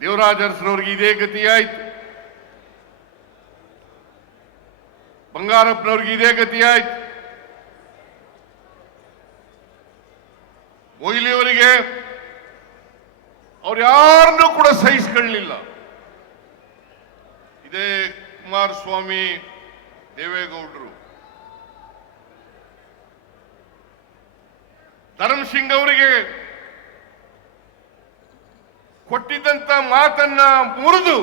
ದೇವರಾಜ ಅರಸರವರಿಗೆ ಇದೇ ಗತಿಯಾಯ್ತು, ಬಂಗಾರಪ್ಪನವ್ರಿಗೆ ಇದೇ ಗತಿಯಾಯ್ತು, ಮೊಯ್ಲಿಯವರಿಗೆ ಅವ್ರು ಯಾರನ್ನೂ ಕೂಡ ಸಹಿಸಿಕೊಳ್ಳಲಿಲ್ಲ. ಇದೇ ಕುಮಾರಸ್ವಾಮಿ, ದೇವೇಗೌಡರು, ಧರ್ಮಸಿಂಗ್ ಅವರಿಗೆ ಕೊಟ್ಟಿದ್ದಂತ ಮಾತನ್ನ ಮುರಿದು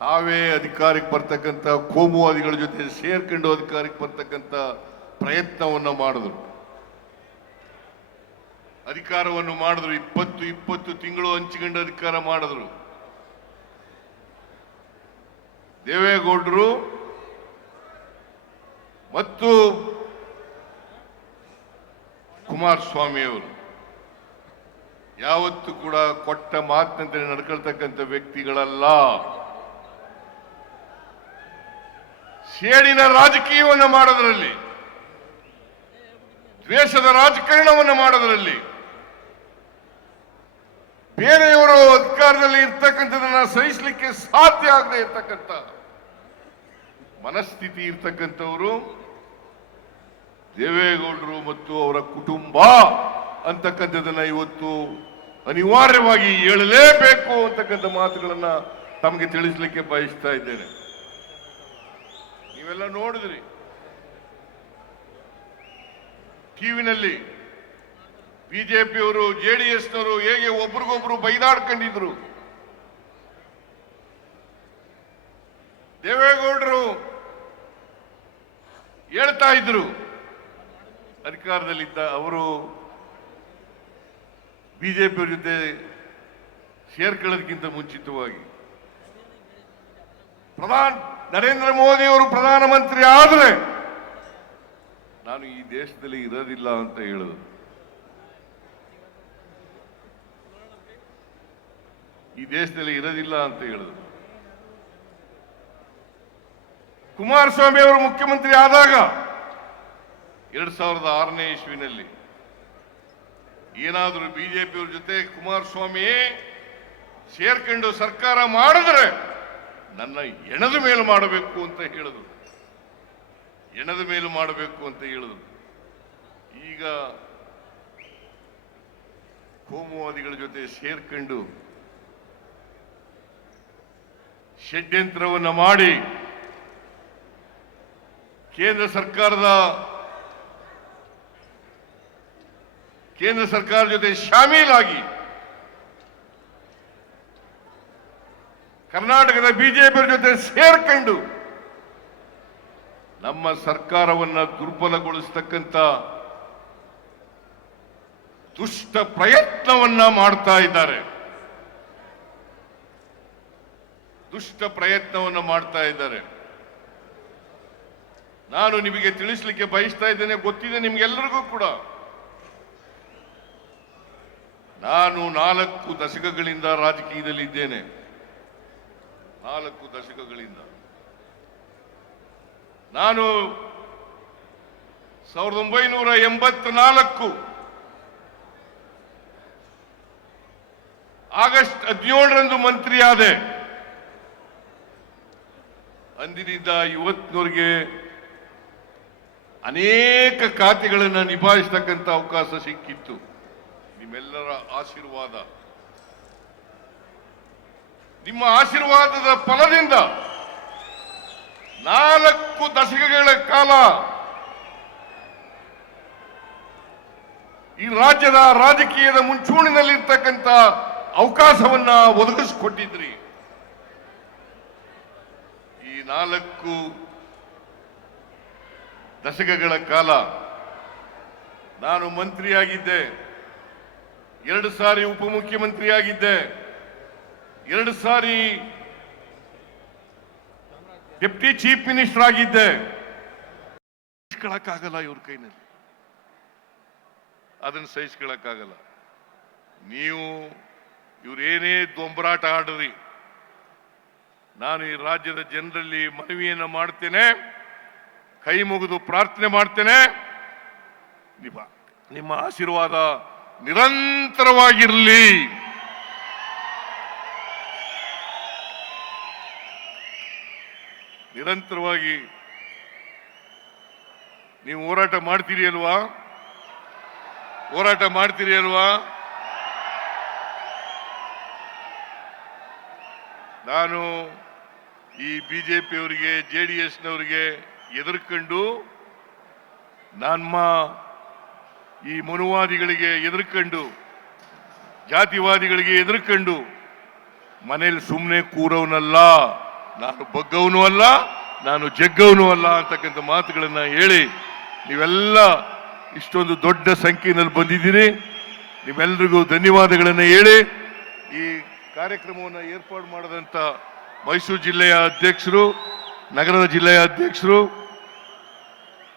ತಾವೇ ಅಧಿಕಾರಕ್ಕೆ ಬರ್ತಕ್ಕಂಥ ಕೋಮುವಾದಿಗಳ ಜೊತೆ ಸೇರ್ಕೊಂಡು ಅಧಿಕಾರಕ್ಕೆ ಬರ್ತಕ್ಕಂಥ ಪ್ರಯತ್ನವನ್ನ ಮಾಡಿದ್ರು. ಅಧಿಕಾರವನ್ನು ಮಾಡಿದ್ರು. 20 ತಿಂಗಳು ಹಂಚಿಕೊಂಡು ಅಧಿಕಾರ ಮಾಡಿದ್ರು. ದೇವೇಗೌಡರು ಮತ್ತು ಕುಮಾರಸ್ವಾಮಿ ಅವರು ಯಾವತ್ತೂ ಕೂಡ ಕೊಟ್ಟ ಮಾತಿನಂತೆ ನಡ್ಕೊಳ್ತಕ್ಕಂಥ ವ್ಯಕ್ತಿಗಳಲ್ಲ. ಸೇಡಿನ ರಾಜಕೀಯವನ್ನು ಮಾಡೋದರಲ್ಲಿ, ದ್ವೇಷದ ರಾಜಕಾರಣವನ್ನು ಮಾಡೋದರಲ್ಲಿ, ಬೇರೆಯವರು ಅಧಿಕಾರದಲ್ಲಿ ಇರ್ತಕ್ಕಂಥದನ್ನ ಸಹಿಸಲಿಕ್ಕೆ ಸಾಧ್ಯ ಆಗದೆ ಇರ್ತಕ್ಕಂಥ ಮನಸ್ಥಿತಿ ಇರ್ತಕ್ಕಂಥವರು ದೇವೇಗೌಡರು ಮತ್ತು ಅವರ ಕುಟುಂಬ ಅಂತಕ್ಕಂಥದನ್ನ ಇವತ್ತು ಅನಿವಾರ್ಯವಾಗಿ ಹೇಳಲೇಬೇಕು ಅಂತಕ್ಕಂಥ ಮಾತುಗಳನ್ನ ತಮಗೆ ತಿಳಿಸಲಿಕ್ಕೆ ಬಯಸ್ತಾ ಇದ್ದೇನೆ. ನೀವೆಲ್ಲ ನೋಡಿದ್ರಿ ಟಿವಿನಲ್ಲಿ ಬಿಜೆಪಿಯವರು ಜೆಡಿಎಸ್ನವರು ಹೇಗೆ ಒಬ್ರಿಗೊಬ್ರು ಬೈದಾಡ್ಕೊಂಡಿದ್ರು. ದೇವೇಗೌಡರು ಹೇಳ್ತಾ ಇದ್ರು, ಅಧಿಕಾರದಲ್ಲಿದ್ದ ಅವರು ಬಿಜೆಪಿ ಜೊತೆ ಸೇರ್ಕೊಳ್ಳೋದಕ್ಕಿಂತ ಮುಂಚಿತವಾಗಿ ನರೇಂದ್ರ ಮೋದಿ ಅವರು ಪ್ರಧಾನಮಂತ್ರಿ ಆದರೆ ನಾನು ಈ ದೇಶದಲ್ಲಿ ಇರೋದಿಲ್ಲ ಅಂತ ಹೇಳಿದ್ರು. ಈ ದೇಶದಲ್ಲಿ ಇರೋದಿಲ್ಲ ಅಂತ ಹೇಳಿದ್ರು. ಕುಮಾರಸ್ವಾಮಿ ಅವರು ಮುಖ್ಯಮಂತ್ರಿ ಆದಾಗ 2006ನೇ ಇಸ್ವಿನಲ್ಲಿ ಏನಾದರೂ ಬಿಜೆಪಿಯವ್ರ ಜೊತೆ ಕುಮಾರಸ್ವಾಮಿ ಸೇರ್ಕೊಂಡು ಸರ್ಕಾರ ಮಾಡಿದ್ರೆ ನನ್ನ ಎಣದ ಮೇಲು ಮಾಡಬೇಕು ಅಂತ ಹೇಳಿದ್ರು. ಎಣದ ಮೇಲು ಮಾಡಬೇಕು ಅಂತ ಹೇಳಿದ್ರು. ಈಗ ಕೋಮುವಾದಿಗಳ ಜೊತೆ ಸೇರ್ಕೊಂಡು ಷಡ್ಯಂತ್ರವನ್ನು ಮಾಡಿ ಕೇಂದ್ರ ಸರ್ಕಾರ ಜೊತೆ ಶಾಮೀಲಾಗಿ ಕರ್ನಾಟಕದ ಬಿಜೆಪಿ ಜೊತೆ ಸೇರ್ಕೊಂಡು ನಮ್ಮ ಸರ್ಕಾರವನ್ನ ದುರ್ಬಲಗೊಳಿಸತಕ್ಕಂತ ದುಷ್ಟ ಪ್ರಯತ್ನವನ್ನ ಮಾಡ್ತಾ ಇದ್ದಾರೆ. ದುಷ್ಟ ಪ್ರಯತ್ನವನ್ನು ಮಾಡ್ತಾ ಇದ್ದಾರೆ. ನಾನು ನಿಮಗೆ ತಿಳಿಸಲಿಕ್ಕೆ ಬಯಸ್ತಾ ಇದ್ದೇನೆ, ಗೊತ್ತಿದೆ ನಿಮ್ಗೆಲ್ಲರಿಗೂ ಕೂಡ. ನಾನು 4 ದಶಕಗಳಿಂದ ರಾಜಕೀಯದಲ್ಲಿ ಇದ್ದೇನೆ. 4 ದಶಕಗಳಿಂದ ನಾನು 1984 ಆಗಸ್ಟ್ 17ರಂದು ಮಂತ್ರಿಯಾದೆ. ಅಂದಿನಿಂದ ಇವತ್ತಿನವರೆಗೆ ಅನೇಕ ಖಾತೆಗಳನ್ನು ನಿಭಾಯಿಸತಕ್ಕಂಥ ಅವಕಾಶ ಸಿಕ್ಕಿತ್ತು. ನಿಮ್ಮೆಲ್ಲರ ಆಶೀರ್ವಾದ, ನಿಮ್ಮ ಆಶೀರ್ವಾದದ ಫಲದಿಂದ 4 ದಶಕಗಳ ಕಾಲ ಈ ರಾಜ್ಯದ ರಾಜಕೀಯದ ಮುಂಚೂಣಿನಲ್ಲಿರ್ತಕ್ಕಂಥ ಅವಕಾಶವನ್ನ ಒದಗಿಸಿಕೊಟ್ಟಿದ್ರಿ. ಈ 4 ದಶಕಗಳ ಕಾಲ ನಾನು ಮಂತ್ರಿಯಾಗಿದ್ದೆ, 2 ಸಾರಿ ಉಪಮುಖ್ಯಮಂತ್ರಿಯಾಗಿದ್ದೆ, 2 ಸಾರಿ ಡೆಪ್ಟಿ ಚೀಫ್ ಮಿನಿಸ್ಟರ್ ಆಗಿದ್ದೆ. ಸಹಿಸ್ಕೊಳ್ಳಕ್ಕಾಗಲ್ಲ ಇವ್ರ ಕೈನಲ್ಲಿ, ಅದನ್ನು ಸಹಿಸ್ಕೊಳ್ಳಕ್ಕಾಗಲ್ಲ. ನೀವು ಇವರೇನೇ ದೊಂಬರಾಟ ಆಡ್ರಿ, ನಾನು ಈ ರಾಜ್ಯದ ಜನರಲ್ಲಿ ಮನವಿಯನ್ನು ಮಾಡ್ತೇನೆ, ಕೈ ಮುಗಿದು ಪ್ರಾರ್ಥನೆ ಮಾಡ್ತೇನೆ. ನಿಮ್ಮ ಆಶೀರ್ವಾದ ನಿರಂತರವಾಗಿರಲಿ. ನಿರಂತರವಾಗಿ ನೀವು ಹೋರಾಟ ಮಾಡ್ತೀರಿ ಅಲ್ವಾ? ಹೋರಾಟ ಮಾಡ್ತೀರಿ ಅಲ್ವಾ? ನಾನು ಈ ಬಿಜೆಪಿಯವರಿಗೆ, JDSನವರಿಗೆ ಎದುರ್ಕೊಂಡು, ನಮ್ಮ ಈ ಮನುವಾದಿಗಳಿಗೆ ಎದುರ್ಕೊಂಡು, ಜಾತಿವಾದಿಗಳಿಗೆ ಎದುರ್ಕೊಂಡು ಮನೇಲಿ ಸುಮ್ಮನೆ ಕೂರವನಲ್ಲ, ನಾನು ಬಗ್ಗವನು ಅಲ್ಲ, ನಾನು ಜಗ್ಗವನು ಅಲ್ಲ ಅಂತಕ್ಕಂಥ ಮಾತುಗಳನ್ನು ಹೇಳಿ ನೀವೆಲ್ಲ ಇಷ್ಟೊಂದು ದೊಡ್ಡ ಸಂಖ್ಯೆಯಲ್ಲಿ ಬಂದಿದ್ದೀರಿ. ನಿಮ್ಮೆಲ್ಲರಿಗೂ ಧನ್ಯವಾದಗಳನ್ನು ಹೇಳಿ ಈ ಕಾರ್ಯಕ್ರಮವನ್ನು ಏರ್ಪಾಡು ಮಾಡಿದಂಥ ಮೈಸೂರು ಜಿಲ್ಲೆಯ ಅಧ್ಯಕ್ಷರು, ನಗರದ ಜಿಲ್ಲೆಯ ಅಧ್ಯಕ್ಷರು,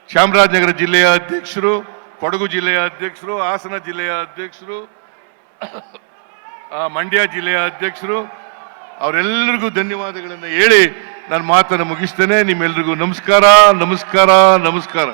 ಚಾಮರಾಜನಗರ ಜಿಲ್ಲೆಯ ಅಧ್ಯಕ್ಷರು, ಕೊಡಗು ಜಿಲ್ಲೆಯ ಅಧ್ಯಕ್ಷರು, ಹಾಸನ ಜಿಲ್ಲೆಯ ಅಧ್ಯಕ್ಷರು, ಮಂಡ್ಯ ಜಿಲ್ಲೆಯ ಅಧ್ಯಕ್ಷರು, ಅವರೆಲ್ಲರಿಗೂ ಧನ್ಯವಾದಗಳನ್ನು ಹೇಳಿ ನಾನು ಮಾತನ್ನು ಮುಗಿಸ್ತೇನೆ. ನಿಮ್ಮೆಲ್ಲರಿಗೂ ನಮಸ್ಕಾರ, ನಮಸ್ಕಾರ, ನಮಸ್ಕಾರ.